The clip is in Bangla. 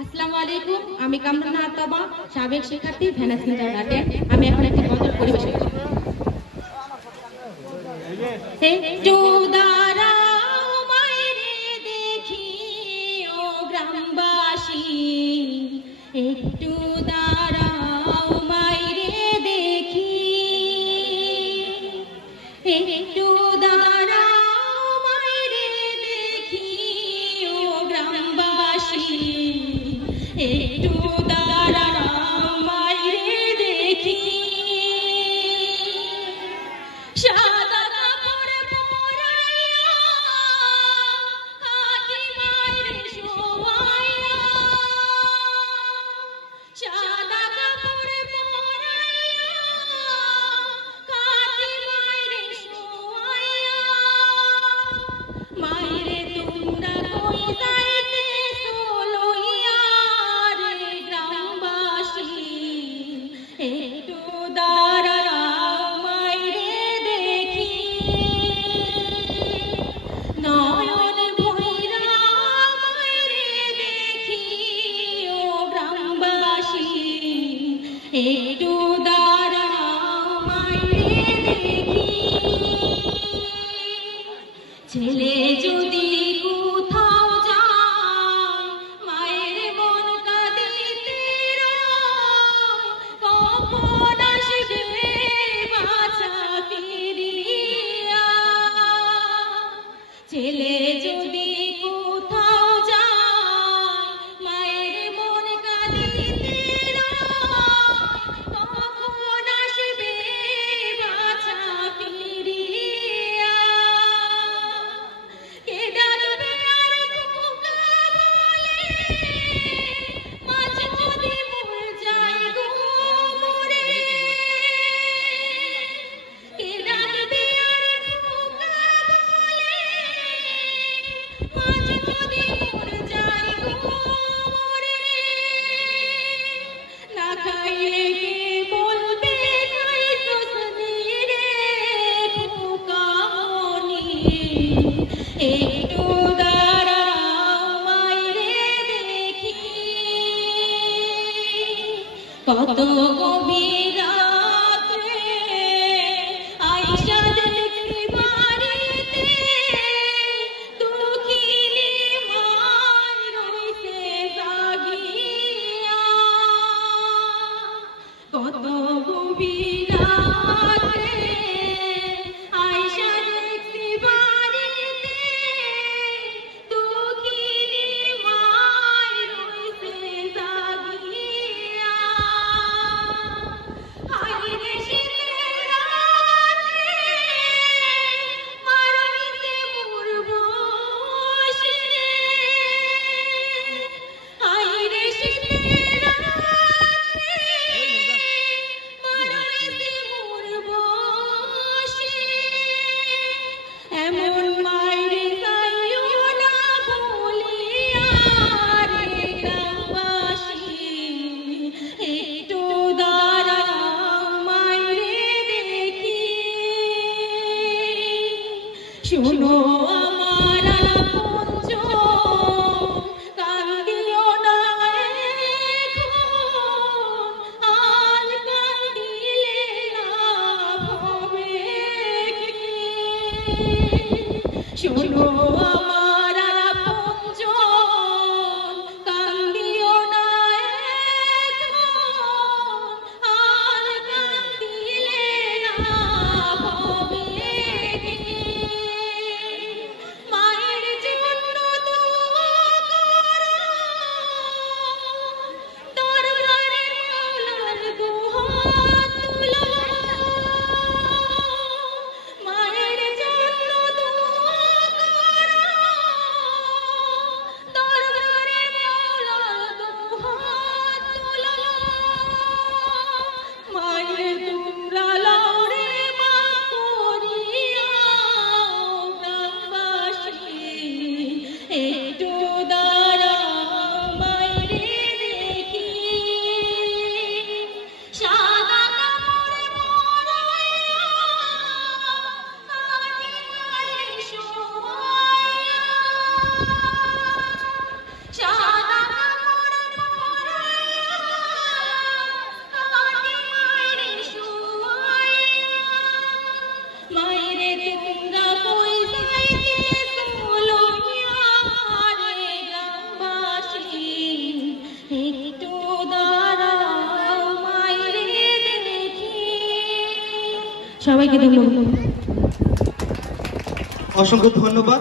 আসসালামু আলাইকুম, আমি কামরুন আতাবা, সাবেক শিক্ষার্থী ভেনাস ইন্টারনাটে। আমি এখন একটি গজল পরিবেশন করব। একটু দাঁড়াও মায়েরে দেখি ও গ্রামবাসী, একটু দাঁড়াও মায়েরে দেখি, একটু দাঁড়াও মায়েরে দেখি ও গ্রামবাসী, একটু দাঁড়াও মায়েরে দেখি। সাদা কাপড় পরাইয়া কাকি মায়ের শোয়াইয়া, সাদা কাপড় পরাইয়া কাকি মায়ের শোয়াইয়া, মায়েরে তোমরা কই যাইতেছো লইয়া রে গ্রামবাসী, একটু দাঁড়াও মায়েরে দেখি। নয়ন ভৈরা মায়েরে দেখি ও গ্রামবাসী, একটু দাঁড়াও মায়েরে দেখি। ছেলে যদি কোথাও যায় মায়ের মন কাঁদিতে রয়, কখন আসবে বাছা ফিরিয়া। ছেলে যদি কোথাও যায় মায়ের মন কাঁদিতে রয়, কখন আসবে বাছা ফিরিয়া। কে ডাকবে আর খোকা বলে, মাঝ নদী মোর যায় গো মোরে। কে ডাকবে আর খোকা বলে, মাঝ নদী মোর যায় গো মোরে। না খাইলে কে বলবে খাইছস নি রে খোকা মনি, একটু দাঁড়াও মায়েরে দেখি। কত গভীর রাত্রে আইসা দেখি বাড়িতে, দুঃখিনী মায় রইছে জাগিয়া। কত গভীর রাত্রে আইসা দেখি বাড়িতে, দুঃখিনী মায় রইছে জাগিয়া। হায়রে শীতের রাত্রে মা রইছে মোর বসে, হায়রে শীতের রাত্রে মা রইছে সবাইকে ধন্যবাদ। অসংখ্য ধন্যবাদ।